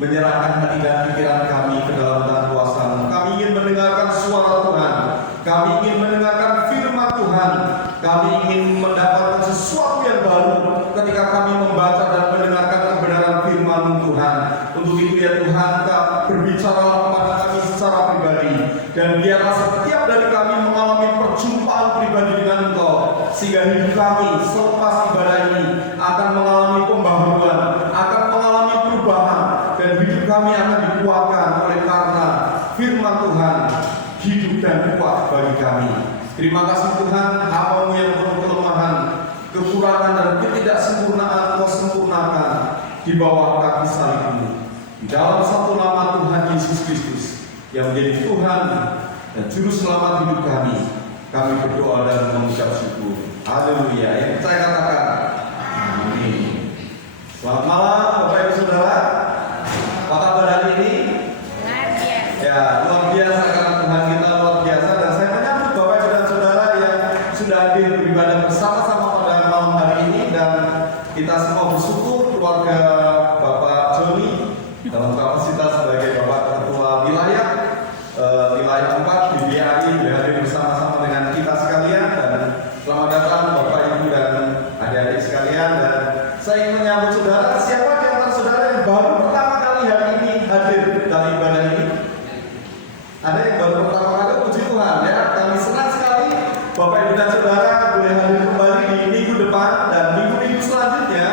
menyerahkan hati dan pikiran kami ke dalam tangan kuasa-Mu. Kami ingin mendengarkan suara Tuhan. Kami ingin mendengarkan firman Tuhan. Kami ingin mendapatkan sesuatu yang baru ketika kami membaca dan mendengarkan kebenaran firman Tuhan. Untuk itu ya Tuhan, berbicaralah kepada kami secara pribadi. Dan biarlah setiap dari kami mengalami perjumpaan pribadi dengan Engkau, sehingga hidup kami selepas ibadah ini akan mengalami pembaharuan, akan mengalami perubahan, dan hidup kami akan dikuatkan oleh karena firman Tuhan hidup dan kuat bagi kami. Terima kasih Tuhan, hamba-Mu yang penuh kelemahan, kekurangan dan ketidaksempurnaan Kau sempurnakan di bawah kaki salib-Mu. Di dalam satu nama Tuhan Yesus Kristus yang menjadi Tuhan dan Juru Selamat hidup kami, kami berdoa dan mengucap syukur. Haleluya. Yang percaya katakan amin. Selamat malam Bapak Ibu Saudara. Apa kabar hari ini? Luar biasa. Ya, luar biasa karena Tuhan kita luar biasa. Dan saya menyambut Bapak Ibu dan Saudara yang sudah hadir beribadah bersama-sama pada malam hari ini. Dan kita semua bersyukur keluarga Bapak Joni dalam kapasitas sebagai Bapak Ketua Wilayah 4 BBAI hadir bersama-sama dengan kita sekalian. Dan selamat datang Bapak Ibu dan adik-adik sekalian. Dan saya ingin menyambut saudara. Siapa di antara saudara yang baru pertama kali hari ini hadir dalam ibadah ini? Ada yang baru pertama kali? Puji Tuhan ya. Kami senang sekali Bapak Ibu dan saudara boleh hadir kembali di minggu depan dan minggu-minggu selanjutnya.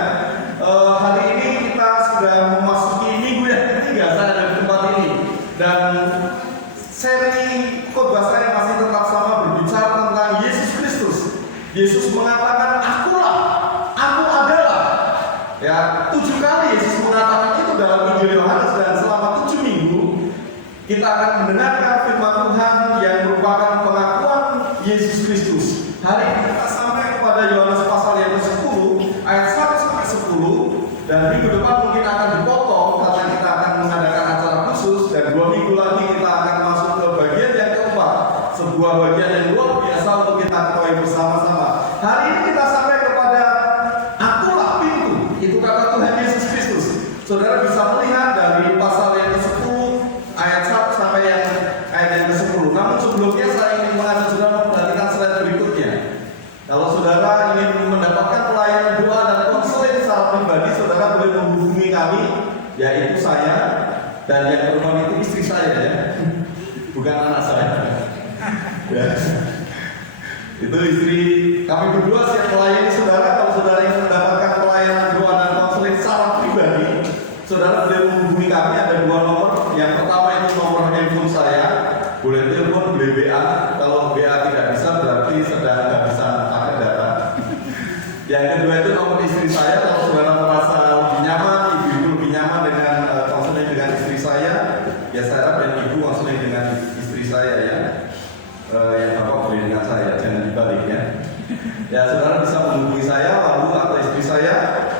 Hari ini kita sudah memasuki minggu yang ketiga saya ada di tempat ini. Dan seri khotbah saya masih tetap sama, berbicara tentang Yesus Kristus. Yesus mengatakan, "Akulah, aku adalah." Ya, 7 kali Yesus mengatakan itu dalam Injil Yohanes, dan selama 7 minggu kita akan mendengarkan firman Tuhan yang merupakan pengakuan Yesus Kristus. Hari ini kita sampai kepada Yohanes pasal yang ke-10 ayat 1 sampai 10, dan minggu depan mungkin akan dipotong karena kita akan mengadakan acara khusus, dan 2 minggu lagi kita akan masuk ke bagian yang keempat, sebuah bagian yang luar biasa untuk kita ketahui bersama-sama. Hari ini kita sampai kepada akulah pintu. Itu kata Tuhan Yesus Kristus. Saudara bisa melihat dari pasal yang ke-10 ayat 1 sampai ayat yang ke-10. Namun sebelumnya saya ingin mengajak saudara memperhatikan slide berikutnya. Kalau saudara ingin mendapatkan pelayanan doa dan konseling secara pribadi, saudara boleh menghubungi kami, yaitu saya, dan yang telepon itu istri saya ya, bukan anak saya. Ya. Itu istri kami berdua siap melayani saudara. Kalau saudara ingin mendapatkan pelayanan doa dan konseling secara pribadi, saudara boleh menghubungi kami. Ada 2 nomor. Yang pertama itu nomor handphone saya, boleh telepon, boleh WA. Kalau WA tidak bisa berarti sedang tidak bisa pakai data. Yang kedua itu nomor istri saya. Kalau saudara merasa lebih nyaman, ibu-ibu lebih nyaman dengan konseling dengan istri saya, ya saya harap dan ibu konseling dengan istri saya ya. Yang bapak boleh dengan saya, jangan dibalik ya. Ya, saudara bisa menghubungi saya lalu atau istri saya.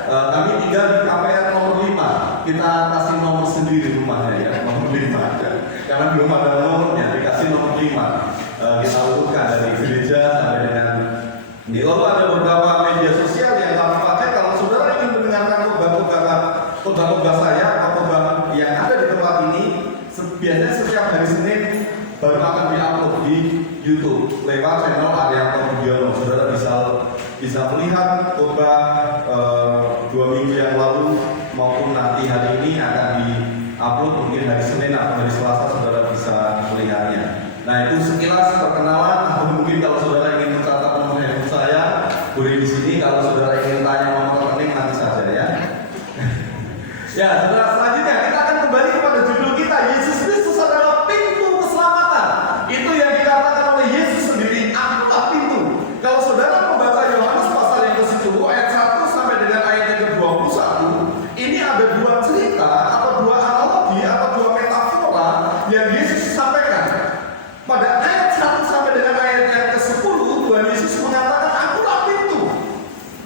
Kami tinggal di KPR nomor 5. Kita kasih nomor sendiri rumahnya ya, nomor 5 ya. Karena belum ada nomornya, dikasih nomor 5. Kita urutkan dari gereja sampai dengan ini. Lalu ada beberapa media sosial yang kami pakai. Kalau saudara ingin mendengarkan khotbah saya atau khotbah yang ada di tempat ini, biasanya setiap hari Senin baru akan diupload di YouTube lewat channel Arianto Budiono. Saudara bisa melihat khotbah 2 minggu yang lalu maupun nanti hari ini akan diupload mungkin hari Senin atau hari Selasa, saudara bisa melihatnya. Nah, itu sekilas perkenalan. Atau mungkin kalau saudara ingin mencatat nomor handphone saya, boleh di sini. Kalau saudara ingin tanya nomor rekening nanti saja ya. Ya, saudara, selanjutnya kita akan kembali kepada judul kita, Yesus Kristus adalah pintu keselamatan. Itu yang dikatakan oleh Yesus sendiri, akulah pintu. Kalau saudara membaca Yohanes pasal yang ke-10 ayat 1 sampai dengan ayat yang ke-21, ini ada 2 cerita atau 2 analogi atau 2 metafora yang Yesus sampaikan. Pada ayat 1 sampai dengan ayat yang ke-10, Tuhan Yesus mengatakan, akulah pintu.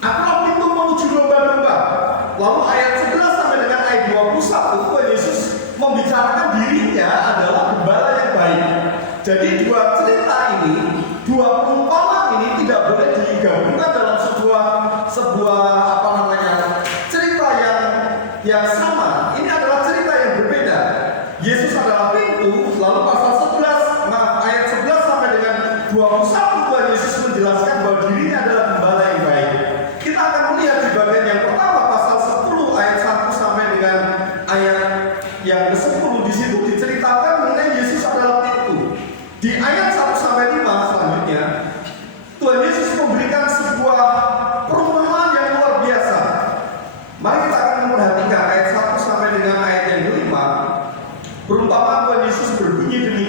Akulah pintu menuju domba-domba. Lalu ayat 11 sampai dengan ayat 21, Tuhan Yesus membicarakan dirinya adalah gembala yang baik. Jadi 2 cerita ini, 2 perumpamaan ini tidak boleh digabungkan dalam sebuah cerita yang sama. Ini adalah cerita yang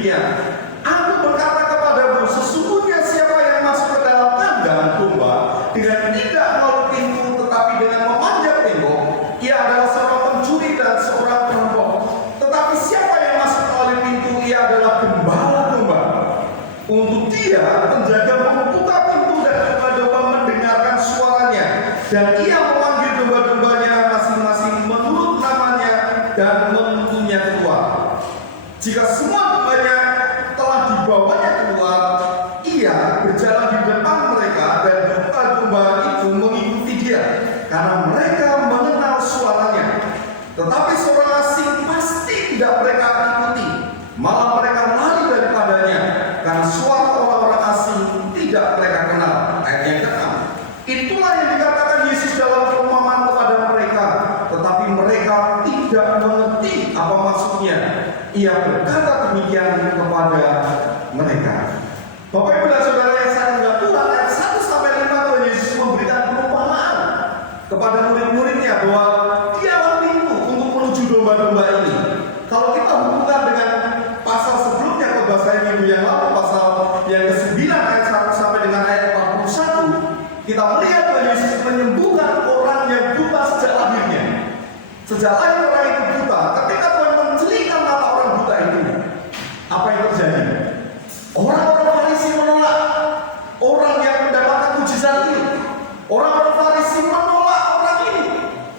demikian, aku berkata kepadamu, sesungguhnya siapa yang masuk ke dalam kandang domba dengan tidak melalui pintu tetapi dengan memanjat tembok, ia adalah seorang pencuri dan seorang perampok. Tetapi siapa yang masuk melalui pintu, ia adalah gembala domba. Untuk dia, penjaga membuka pintu dan domba-domba mendengarkan suaranya, dan ia memanggil domba-dombanya masing-masing menurut namanya dan menuntunnya keluar. Jika semua dombanya telah dibawanya keluar, ia berjalan di depan mereka dan domba-domba itu mengikuti dia, karena mereka mengenal suaranya. Tetapi seorang asing pasti tidak mereka ikuti, malah mereka lari daripadanya, karena suara orang-orang asing tidak mereka kenal. Ayat yang ke-6. Itulah yang dikatakan Yesus dalam perumpamaan kepada mereka, tetapi mereka tidak mengerti apa maksudnya. Ia berkata demikian kepada mereka. Bapak Ibu dan Saudara yang saya muliakan, Tuhan, ayat 1 sampai 5 Tuhan Yesus memberikan perumpamaan kepada murid-muridnya bahwa dialah pintu untuk menuju domba-domba ini. Kalau kita hubungkan dengan pasal sebelumnya, khotbah saya minggu yang lalu, pasal yang ke-9 ayat 1 sampai dengan ayat 41, kita melihat bahwa Yesus menyembuhkan orang yang buta sejak lahirnya. Sejak lahir orang itu buta. Ketika Tuhan mencelingkan mata orang buta itu, apa yang terjadi? Orang-orang Farisi menolak orang yang mendapatkan mujizat ini. Orang-orang Farisi menolak orang ini.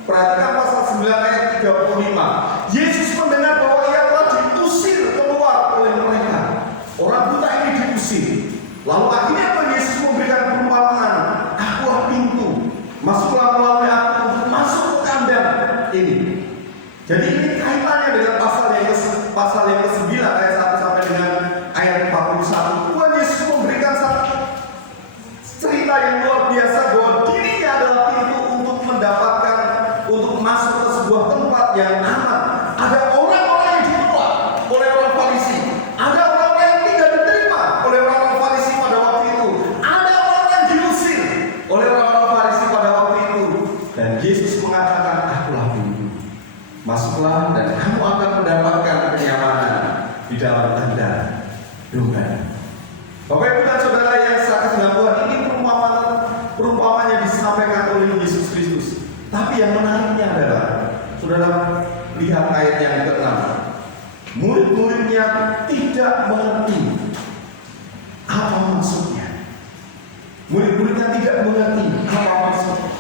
Perhatikan pasal 9 ayat 35. Yesus mendengar bahwa ia telah diusir keluar oleh mereka. Orang buta ini diusir. Lalu akhirnya Tuhan Yesus memberikan perumpamaan, akulah pintu, masuklah melalui aku untuk masuk ke kandang ini. Jadi ini kaitannya dengan pasal yang ke-9 ayat 1 sampai dengan ayat 41. Tuhan Yesus memberikan satu cerita yang luar biasa bahwa dirinya adalah pintu untuk mendapatkan, untuk masuk ke sebuah tempat yang aman. Ada orang-orang yang ditolak oleh orang Farisi, ada orang yang tidak diterima oleh orang-orang Farisi pada waktu itu, ada orang yang diusir oleh orang-orang Farisi pada waktu itu. Dan Yesus mengatakan, akulah pintu, masuklah dan kamu akan mendapatkan kenyamanan di dalam kandang domba. Bapak Ibu dan Saudara yang saya kasih dalam Tuhan, ini perumpamaan yang disampaikan oleh Yesus Kristus. Tapi yang menariknya adalah, saudara lihat ayat yang ke-6. Murid-muridnya tidak mengerti apa maksudnya. Murid-muridnya tidak mengerti apa maksudnya.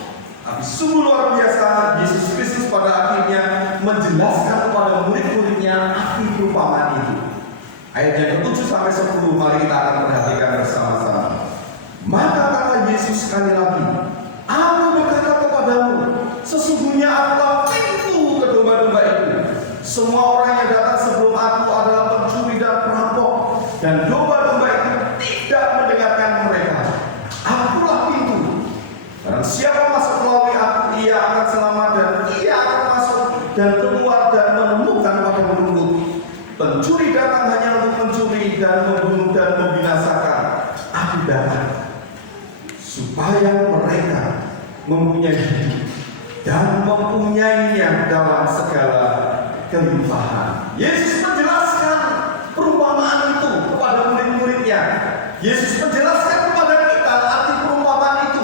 Tapi sungguh luar biasa, Yesus Kristus pada akhirnya menjelaskan kepada murid-muridnya arti perumpamaan itu. Ayat yang ke-7 sampai 10, mari kita akan perhatikan bersama-sama. Maka kata Yesus sekali lagi, aku berkata kepadamu, sesungguhnya akulah pintu ke domba-domba itu. Semua orang yang datang sebelum aku adalah pencuri dan perampok, dan domba-domba itu tidak mendengarkan mereka. Akulah pintu. Barang siapa masuk melalui aku, ia akan selamat dan ia akan masuk dan keluar dan menemukan padang rumput. Pencuri datang hanya untuk mencuri dan membunuh dan membinasakan. Aku datang supaya mereka mempunyai hidup dan mempunyainya dalam segala kelimpahan. Yesus menjelaskan perumpamaan itu kepada murid-muridnya. Yesus menjelaskan kepada kita arti perumpamaan itu.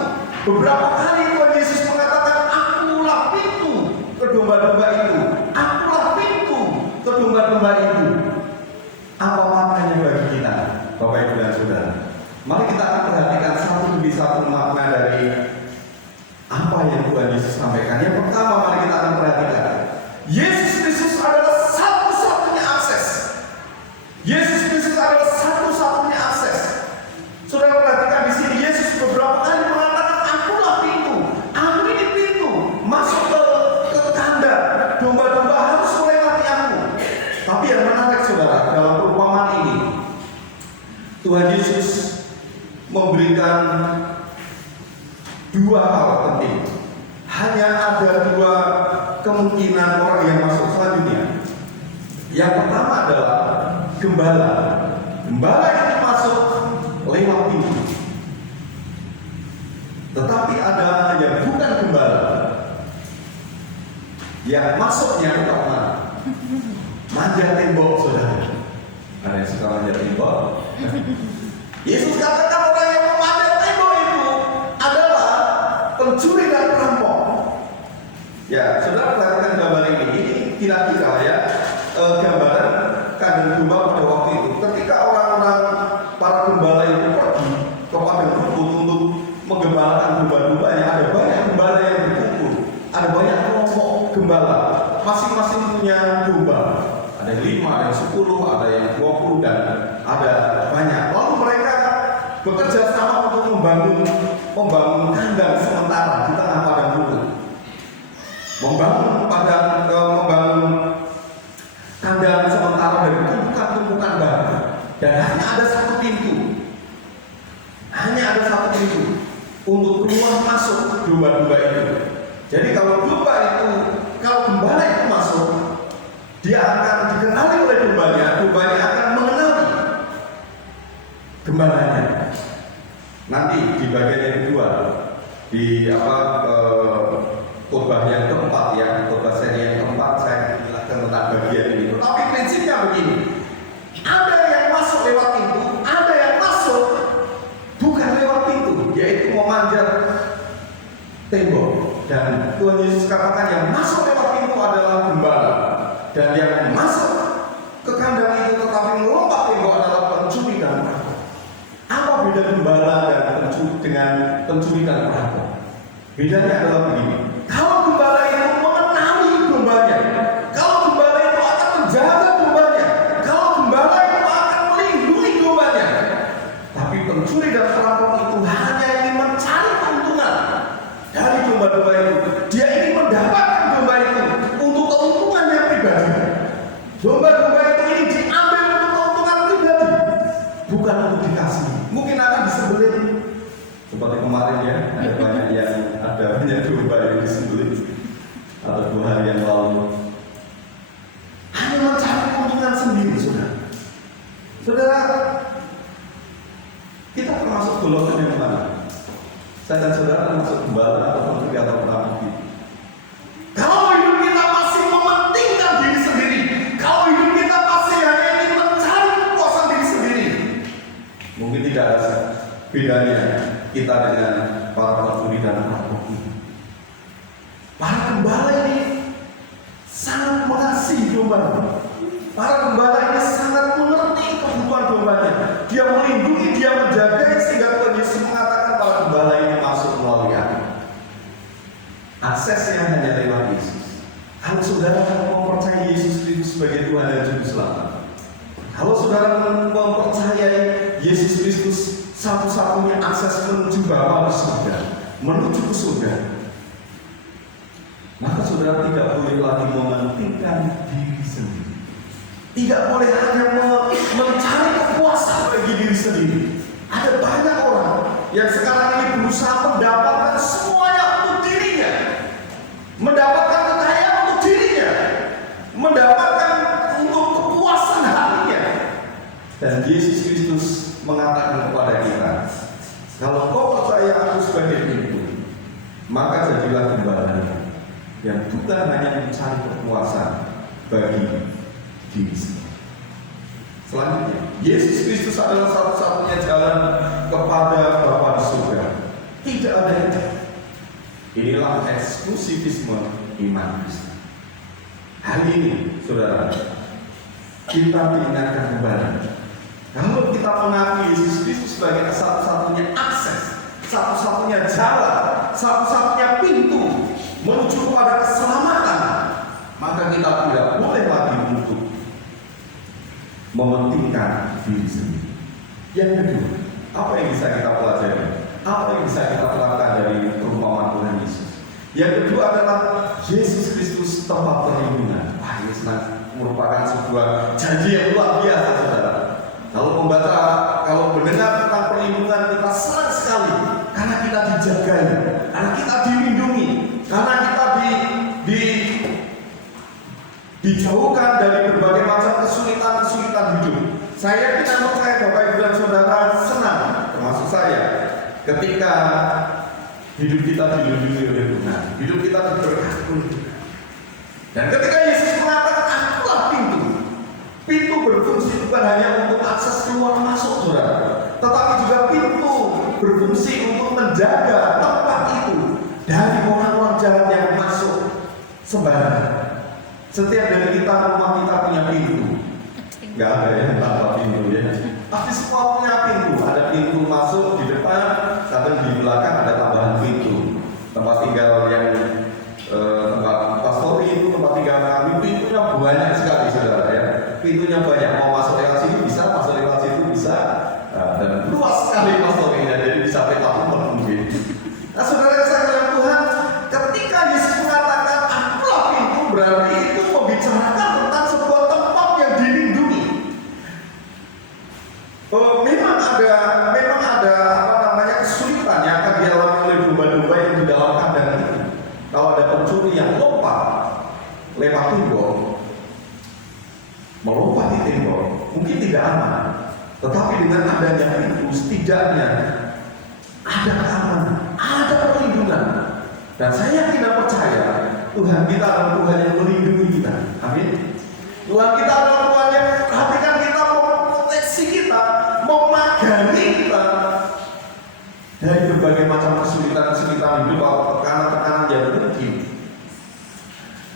Beberapa kali Tuhan Yesus mengatakan, akulah pintu ke domba-domba itu. Akulah pintu ke domba-domba itu. Apa maknanya bagi kita, Bapak Ibu dan Saudara? Mari kita akan perhatikan satu demi satu makna dari apa yang Tuhan Yesus sampaikan. Yang pertama, mari kita akan perhatikan, Yesus Kristus adalah satu-satunya akses. Yesus Kristus adalah satu-satunya akses. Saudara perhatikan di sini, Yesus beberapa kali mengatakan, akulah pintu. Aku ini pintu masuk ke kandang. Domba-domba harus melewati aku. Tapi yang menarik, saudara, dalam perumpamaan ini, Tuhan Yesus memberikan dua hal penting. Hanya ada dua kemungkinan orang yang masuk selanjutnya. Yang pertama adalah gembala. Gembala itu masuk lewat pintu. Tetapi ada yang bukan gembala, yang masuknya ke mana? Manjat tembok, saudara. Ada yang suka manjat tembok. Yesus katakan orang yang memanjat tembok itu adalah pencuri dan perampok. Ya, saudara perhatikan gambar ini. Ini kira-kira ya gambaran kandang domba pada waktu itu. Ketika orang-orang para gembala itu pergi ke padang rumput untuk menggembalakan domba-dombanya, ada banyak gembala yang berkumpul, ada banyak kelompok gembala, masing-masing punya domba. Ada yang 5, ada yang 10, ada yang 20, dan ada banyak. Lalu mereka bekerja sama untuk membangun kandang sementara di tengah padang rumput. Membangun kandang sementara dari tumpukan-tumpukan batu, dan hanya ada satu pintu untuk keluar masuk domba-domba itu. Jadi kalau gembala itu masuk, dia akan dikenali oleh dombanya akan mengenali gembalanya. Nanti di bagian yang kedua, di khotbah yang keempat, ya, khotbah seri yang keempat, saya jelaskan tentang bagian ini. Tetapi prinsipnya begini, ada yang masuk lewat pintu, ada yang masuk bukan lewat pintu, yaitu memanjat tembok. Dan Tuhan Yesus katakan yang masuk lewat pintu adalah gembala, dan yang masuk ke kandang itu tetapi melompat tembok adalah pencuri dan perampok. Apa beda gembala dengan pencuri dan perampok? Bedanya adalah begini. Kalau gembala itu mengenali dombanya, kalau gembala itu akan menjaga dombanya, kalau gembala itu akan melindungi dombanya. Tapi pencuri dan perampok itu hanya ingin mencari keuntungan dari domba-domba itu. Dia ingin mendapatkan domba itu untuk keuntungannya pribadi. Domba-domba itu ini diambil untuk keuntungan pribadi, bukan untuk dikasih. Mungkin akan disembelih. Seperti kemarin ya, ada banyak domba yang disembelih, atau 2 hari yang lalu. Hanya mencari keuntungan sendiri, saudara. Kita termasuk golongan yang mana? Saya dan saudara termasuk gembala atau pencuri atau perampok. Kalau hidup kita masih mementingkan diri sendiri, kalau hidup kita masih hanya ingin mencari kepuasan diri sendiri, mungkin tidak ada bedanya kita dengan para pencuri dan perampok ini. Para gembala ini sangat mengasihi dombanya. Para gembala ini sangat mengerti kebutuhan dombanya. Dia melindungi, dia menjaga, sehingga Tuhan Yesus mengatakan para gembala ini masuk melalui aku. Aksesnya hanya lewat Yesus. Kalau saudara mempercayai Yesus Kristus sebagai Tuhan dan Juru Selamat, kalau saudara mempercayai Yesus Kristus satu-satunya akses menuju bawah ke surga, menuju ke surga, maka saudara tidak boleh lagi mementingkan diri sendiri. Tidak boleh hanya mencari kepuasan bagi diri sendiri. Ada banyak orang yang sekarang ini berusaha mendapatkan semuanya untuk dirinya, mendapatkan kekayaan untuk dirinya, mendapatkan untuk kepuasan hatinya. Dan Yesus Kristus mengatakan kepada kita, kalau kau percaya aku sebagai pintu, maka jadilah gembala yang bukan hanya mencari kepuasan bagi diri sendiri. Selanjutnya, Yesus Kristus adalah satu-satunya jalan kepada Bapa di surga. Tidak ada yang lain. Inilah eksklusivisme iman Kristen. Hari ini, saudara, kita diingatkan kembali. Kalau kita mengakui Yesus Kristus sebagai satu-satunya akses, satu-satunya jalan, satu-satunya pintu menuju kepada keselamatan, maka kita tidak boleh lagi untuk mementingkan diri sendiri. Yang kedua, apa yang bisa kita pelajari? Apa yang bisa kita terapkan dari perumpamaan Tuhan Yesus? Yang kedua adalah Yesus Kristus tempat perlindungan. Wah, ini merupakan sebuah janji yang luar biasa, saudara. Kalau mendengar tentang perlindungan, kita senang sekali karena kita dijagai, karena kita dilindungi, karena kita dijauhkan dari berbagai macam kesulitan hidup. Saya yakin percaya Bapak Ibu dan Saudara senang, termasuk saya, ketika hidup kita dilindungi oleh Tuhan, hidup kita diberkati oleh Tuhan. Dan ketika Yesus mengatakan, akulah pintu berfungsi bukan hanya untuk akses keluar masuk, saudara, tetapi juga pintu berfungsi untuk menjaga tempat itu dari orang-orang jahat yang masuk sembarangan. Setiap dari kita, rumah kita punya pintu. Nggak ada yang tanpa pintu ya. Pasti semua punya pintu. Ada pintu masuk di depan, kadang di belakang ada tambahan pintu. Tempat tinggal yang tempat pastori itu, tempat tinggal kami, pintunya banyak sekali, saudara ya. Pintunya banyak. Mau masuk lewat sini bisa, masuk lewat situ bisa. Dan luas sekali pastorinya, jadi bisa petak mungkin. Nah, saudara kesayang Tuhan, ketika Yesus mengatakan akulah pintu, berarti itu membicarakan tentang sebuah tempat yang dilindungi. Memang ada apa namanya kesulitan yang akan dialami oleh domba-domba yang di dalam kandang itu. Kalau ada pencuri yang lompat lewat tembok, melompat di tembok, mungkin tidak aman. Tetapi dengan adanya pintu, setidaknya ada keamanan, ada perlindungan. Dan saya tidak percaya Tuhan kita adalah Tuhan yang melindungi kita. Amin. Tuhan kita adalah Tuhan yang perhatikan kita, memproteksi kita, memagari kita dari berbagai macam kesulitan-kesulitan hidup atau tekanan-tekanan yang mungkin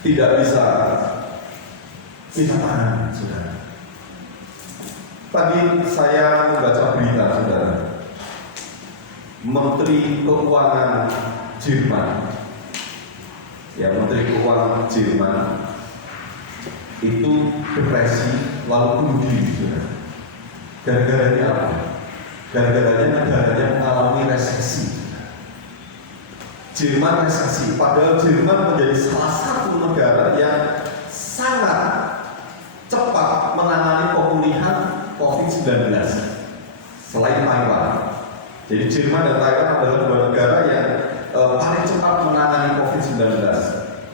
tidak bisa kita tangani, saudara. Tadi saya membaca berita, saudara. Menteri Keuangan Jerman, ya, Menteri Keuangan Jerman itu depresi lalu bunuh diri, saudara. Gara-garanya apa? Gara-garanya negaranya mengalami resesi. Jerman resesi, padahal Jerman menjadi salah satu negara yang sangat cepat menangani pemulihan COVID-19 selain Taiwan. Jadi Jerman dan Taiwan adalah dua negara yang paling cepat menangani COVID-19.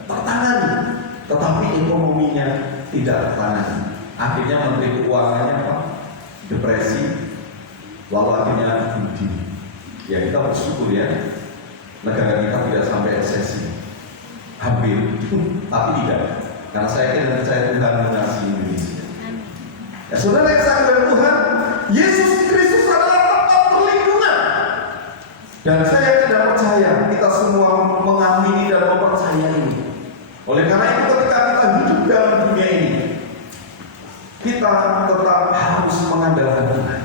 Tertangani, tetapi ekonominya tidak tertangani. Akhirnya Menteri Keuangannya apa? Depresi, lalu akhirnya bunuh diri. Ya, kita bersyukur ya, negara kita tidak sampai resesi. Hampir, tapi tidak. Karena saya yakin dan percaya Tuhan mengasihi Indonesia. Ya, saudara yang sayang dengan Tuhan, Yesus Kristus adalah tempat perlindungan. Dan saya tidak percaya kita semua mengamini dan mempercayai ini. Oleh karena itu, ketika kita hidup dalam dunia ini, kita tetap harus mengandalkan Tuhan.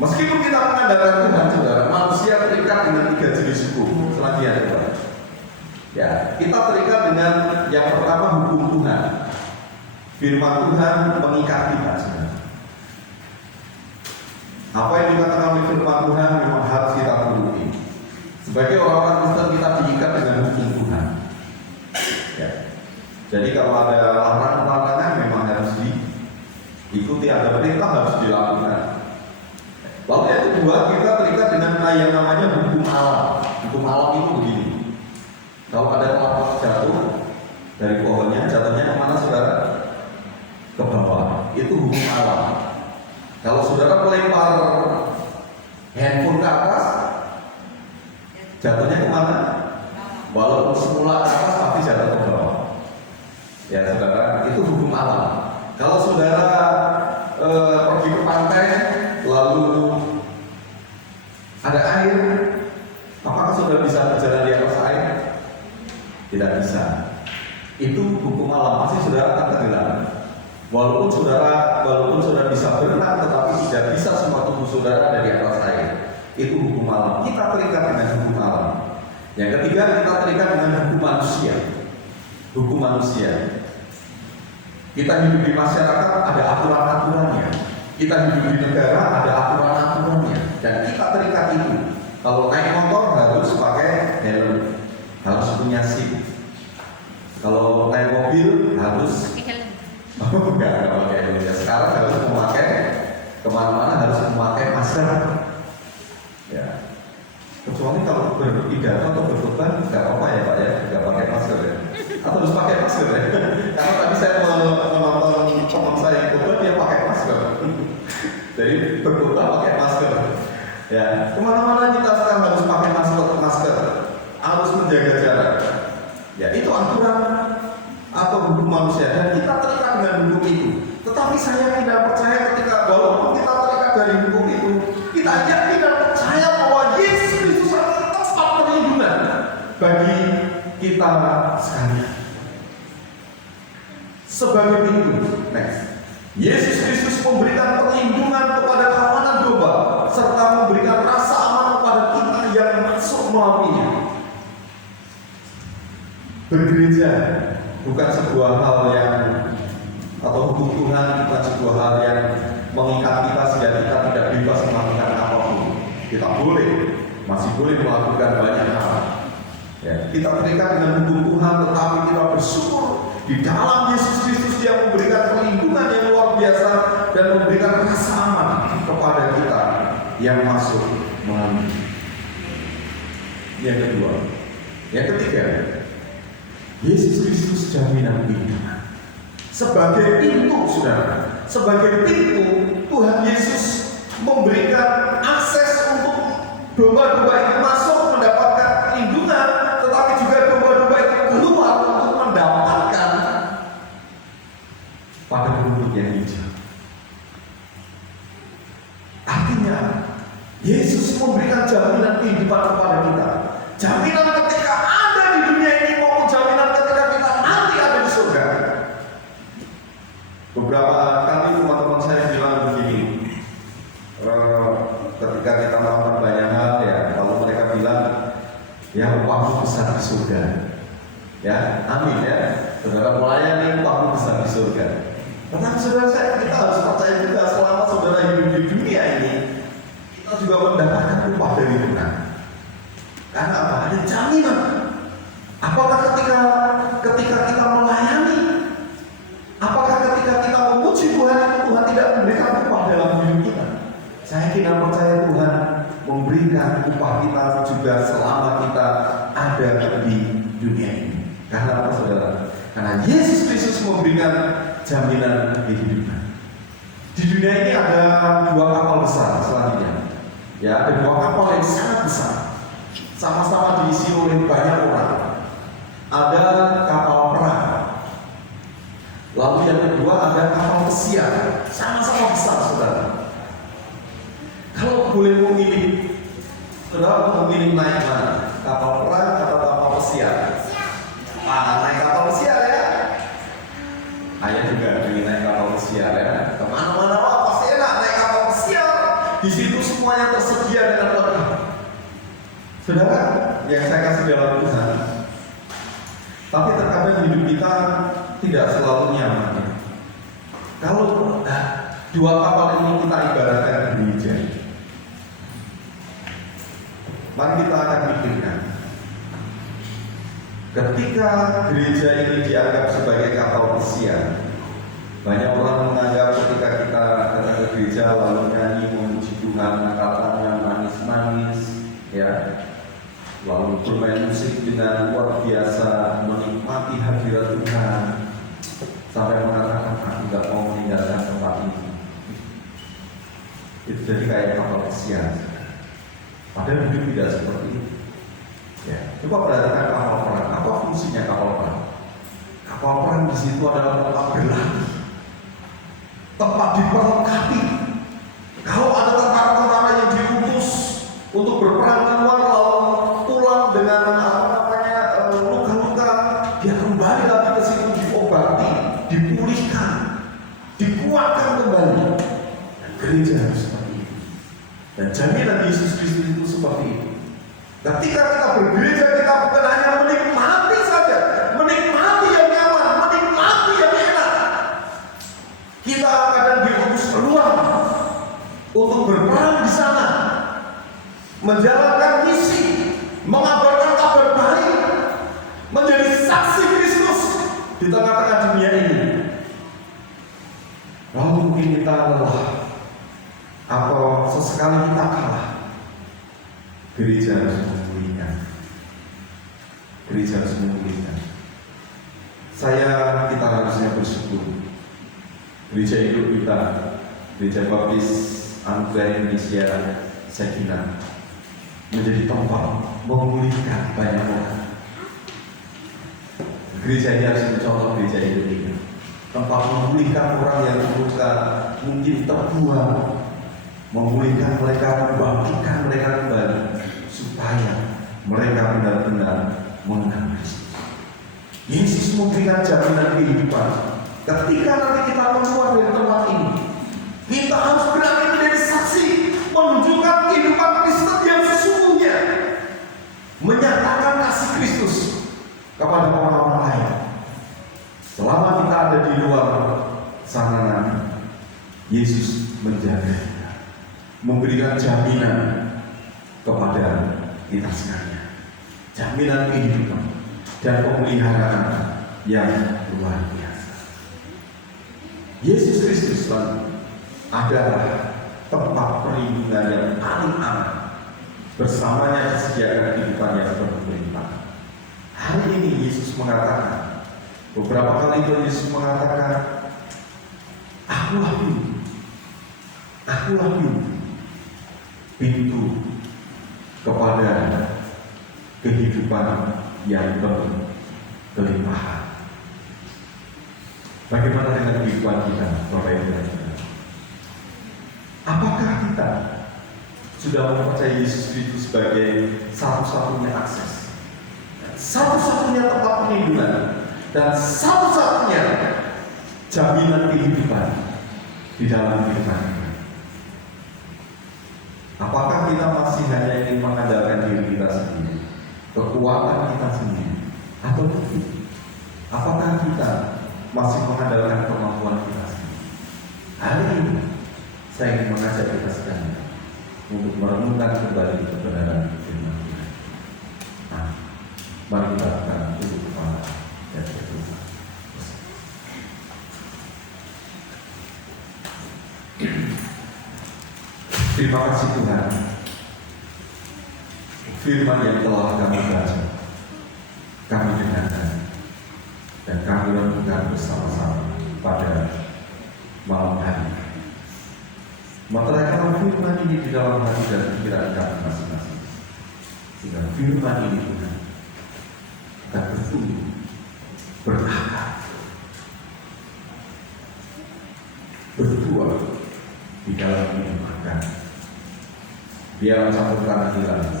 Meskipun kita mengandalkan Tuhan, saudara, manusia terikat dengan tiga jenis hukum. Selanjutnya, saudara. Ya, kita terikat dengan yang pertama, hukum Tuhan. Firman Tuhan mengikat kita, saudara. Apa yang dikatakan oleh firman Tuhan memang harus kita turuti. Sebagai orang-orang Kristen, kita diikat dengan hukum Tuhan. Ya. Jadi kalau ada larangan-larangan memang harus diikuti, ada perintah harus dilakukan. Lalu yang kedua, kita terikat dengan yang namanya hukum alam. Hukum alam itu begini. Kalau ada kelapa jatuh dari pohonnya, jatuhnya kemana, saudara? Ke bawah. Itu hukum alam. Kalau saudara melempar handphone ke atas, jatuhnya kemana? Walaupun semula ke atas, tapi jatuh ke bawah. Ya, saudara, itu hukum alam. Kalau saudara pergi ke pantai, lalu ada air, apakah saudara bisa berjalan di atas air? Tidak bisa. Itu hukum alam, pasti saudara akan tenggelam. Walaupun saudara bisa berenang, tetapi tidak bisa semua tubuh saudara ada di atas air. Itu hukum alam. Kita terikat dengan hukum alam. Yang ketiga, kita terikat dengan hukum manusia. Hukum manusia. Kita hidup di masyarakat, ada aturan-aturannya. Kita hidup di negara, ada aturan-aturannya. Dan kita terikat itu. Kalau naik motor harus pakai helm, harus punya SIM. Kalau naik mobil harus enggak pakai helm. Ya, sekarang harus memakai, kemana-mana harus memakai masker. Ya. Kecuali kalau berpidato atau berkhotbah nggak apa-apa ya Pak ya, nggak pakai masker ya. Atau harus pakai masker ya. Karena tadi saya menonton teman saya yang khotbah, dia pakai masker. Jadi berkhotbah pakai masker. Ya, kemana-mana kita sekarang harus pakai masker, harus menjaga jarak. Ya, itu aturan atau hukum manusia dan kita terikat dengan hukum itu. Tetapi saya tidak percaya dari hukum itu, kita yakin dan percaya bahwa Yesus Kristus adalah tempat perlindungan bagi kita sekalian. Sebagai pintu, next. Yesus Kristus memberikan perlindungan kepada kawanan domba serta memberikan rasa aman kepada kita yang masuk melaluinya. Bergereja bukan sebuah hal yang, atau hukum Tuhan bukan sebuah hal yang mengikat kita sehingga kita tidak bebas melakukan apapun. Kita masih boleh melakukan banyak hal. Ya, kita terikat dengan hukum Tuhan, tetapi kita bersyukur di dalam Yesus Kristus yang memberikan perlindungan yang luar biasa dan memberikan rasa aman kepada kita yang masuk melalui. Yang kedua, yang ketiga, Yesus Kristus jaminan kehidupan. Sebagai pintu, saudara, sebagai pintu, Tuhan Yesus memberikan akses untuk domba-domba itu masuk mendapatkan perlindungan, tetapi juga domba-domba itu keluar untuk mendapatkan pada rumput yang hijau. Artinya, Yesus memberikan jaminan kehidupan kepada kita. Jaminan ketika ada di dunia ini maupun jaminan ketika kita nanti ada di surga. Beberapa kali teman-teman saya bilang begini, ketika kita melakukan banyak hal ya, lalu mereka bilang, ya upahmu besar di surga. Ya, amin ya. Saudara melayani upahmu besar di surga. Tetapi saudara saya, kita harus percaya juga selama saudara hidup di dunia ini, kita juga mendapatkan upah dari Tuhan. Karena apa? Ada jaminan. Apakah ketika kita melayani, apakah ketika kita memuji Tuhan itu Tuhan tidak memberikan upah dalam hidup kita? Saya kira percaya Tuhan memberikan upah kita juga selama kita ada di dunia ini. Karena apa saudara? Karena Yesus Kristus memberikan jaminan kehidupan. Di dunia ini ada dua kapal besar selanjutnya. Ya, ada dua kapal yang sangat besar. Sama-sama diisi oleh banyak orang. Ada kapal perang. Lalu yang kedua ada kapal pesiar. Sama-sama besar, saudara. Kalau boleh memilih, saudara memilih naik mana? Kapal perang atau kapal pesiar? Naik kapal pesiar ya. Ayah juga ingin naik kapal pesiar ya. Kemana-mana pasti enak naik kapal pesiar. Di situ semuanya tersedia dengan lengkap. Saudara, yang saya kasih dalam Tuhan, tapi terkadang hidup kita tidak selalu nyaman. Kalau dua kapal ini kita ibaratkan gereja, mari kita akan pikirkan. Ketika gereja ini dianggap sebagai kapal pesiar, banyak orang menganggap ketika kita datang ke gereja lalu nyanyi memuji Tuhan, katanya manis-manis, ya. Lalu bermain musik dengan luar biasa, menikmati hadirat Tuhan, sampai mengatakan aku tidak mau meninggalkan tempat ini. Itu jadi kayak kapal pesiar. Padahal hidup tidak seperti itu. Ya, coba perhatikan kapal perang. Apa fungsinya kapal perang? Kapal perang di situ adalah tempat berlatih, tempat diperlengkapi. Kalau ada tentara-tentara yang diutus untuk berperang keluar lalu pulang dengan luka-luka, dia kembali lagi ke situ diobati, dipulihkan, dikuatkan kembali. Dan gereja harus seperti itu. Dan jaminan Yesus Kristus itu seperti itu. Ketika kita bergereja, kita bukan hanya menikmati saja, menikmati yang nyaman, menikmati yang enak. Kita akan diutus keluar untuk berperang di sana, menjalankan misi, mengabarkan kabar baik, menjadi saksi Kristus di tengah-tengah dunia ini. Lalu mungkin kita lelah, atau sesekali kita kalah. Gereja harus memulihkan. Gereja harus memulihkan. Kita harusnya bersyukur. Gereja hidup kita, Gereja Baptis Anugerah Indonesia, saya kira menjadi tempat memulihkan banyak orang. Gereja ini harus mencontoh gereja Indonesia, tempat memulihkan orang yang terluka, mungkin terbuang, memulihkan mereka, membangkitkan mereka kembali, supaya mereka benar-benar mengenal Kristus. Yesus memberikan jaminan kehidupan. Ketika nanti kita keluar dari tempat ini, kita harus berani menjadi saksi, menunjukkan kehidupan Kristen yang sesungguhnya, menyatakan kasih Kristus kepada orang-orang lain. Selama kita ada di luar sana nanti, Yesus menjaga kita, memberikan jaminan kepada kita sekalian, jaminan kehidupan dan pemeliharaan yang luar biasa. Yesus Kristus adalah tempat perlindungan yang paling aman. Bersamanya disediakan kehidupan yang berlimpah. Hari ini Yesus mengatakan, beberapa kali itu Yesus mengatakan, Akulah pintu kepada kehidupan yang berlimpahan. Bagaimana dengan kehidupan kita, Bapak Ibu dan Saudara? Apakah kita sudah mempercayai Yesus Kristus sebagai satu-satunya akses, satu-satunya tempat perlindungan, dan satu-satunya jaminan kehidupan di dalam kehidupan kita? Apakah kita masih hanya ingin mengandalkan diri kita sendiri, kekuatan kita sendiri, atau apakah kita masih mengandalkan kemampuan kita sendiri? Hari ini saya ingin mengajak kita sekalian untuk merenungkan kembali kebenaran firman Tuhan. Nah, mari kita akan tunduk kepala dan berdoa. Terima kasih Tuhan, firman yang telah kami baca, kami dengarkan, dan kami renungkan bersama-sama pada malam hari. Meteraikan firman ini di dalam hati dan pikiran kami masing-masing, sehingga firman ini Tuhan akan bertumbuh, berakar, berbuah di dalam kehidupan kami. Biar satu kali lagi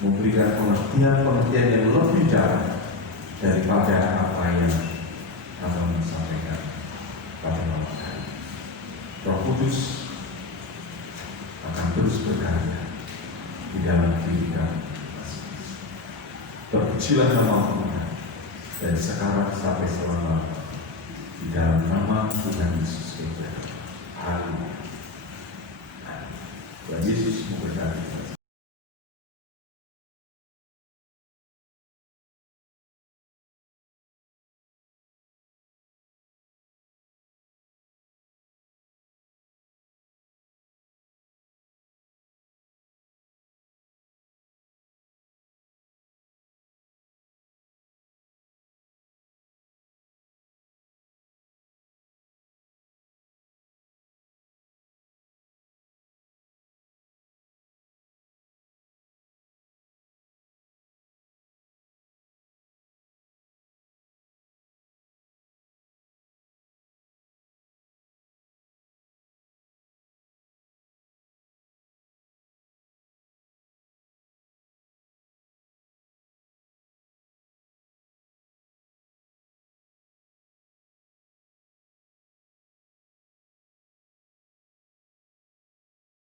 memberikan pengertian yang lebih dalam daripada apa yang kami sampaikan pada malam hari. Roh Kudus akan terus berkarya di dalam diri kami. Terpujilah nama Tuhan dari sekarang sampai selama di dalam nama Tuhan Yesus Kristus. Haleluya. Tuhan Yesus memberkati kita.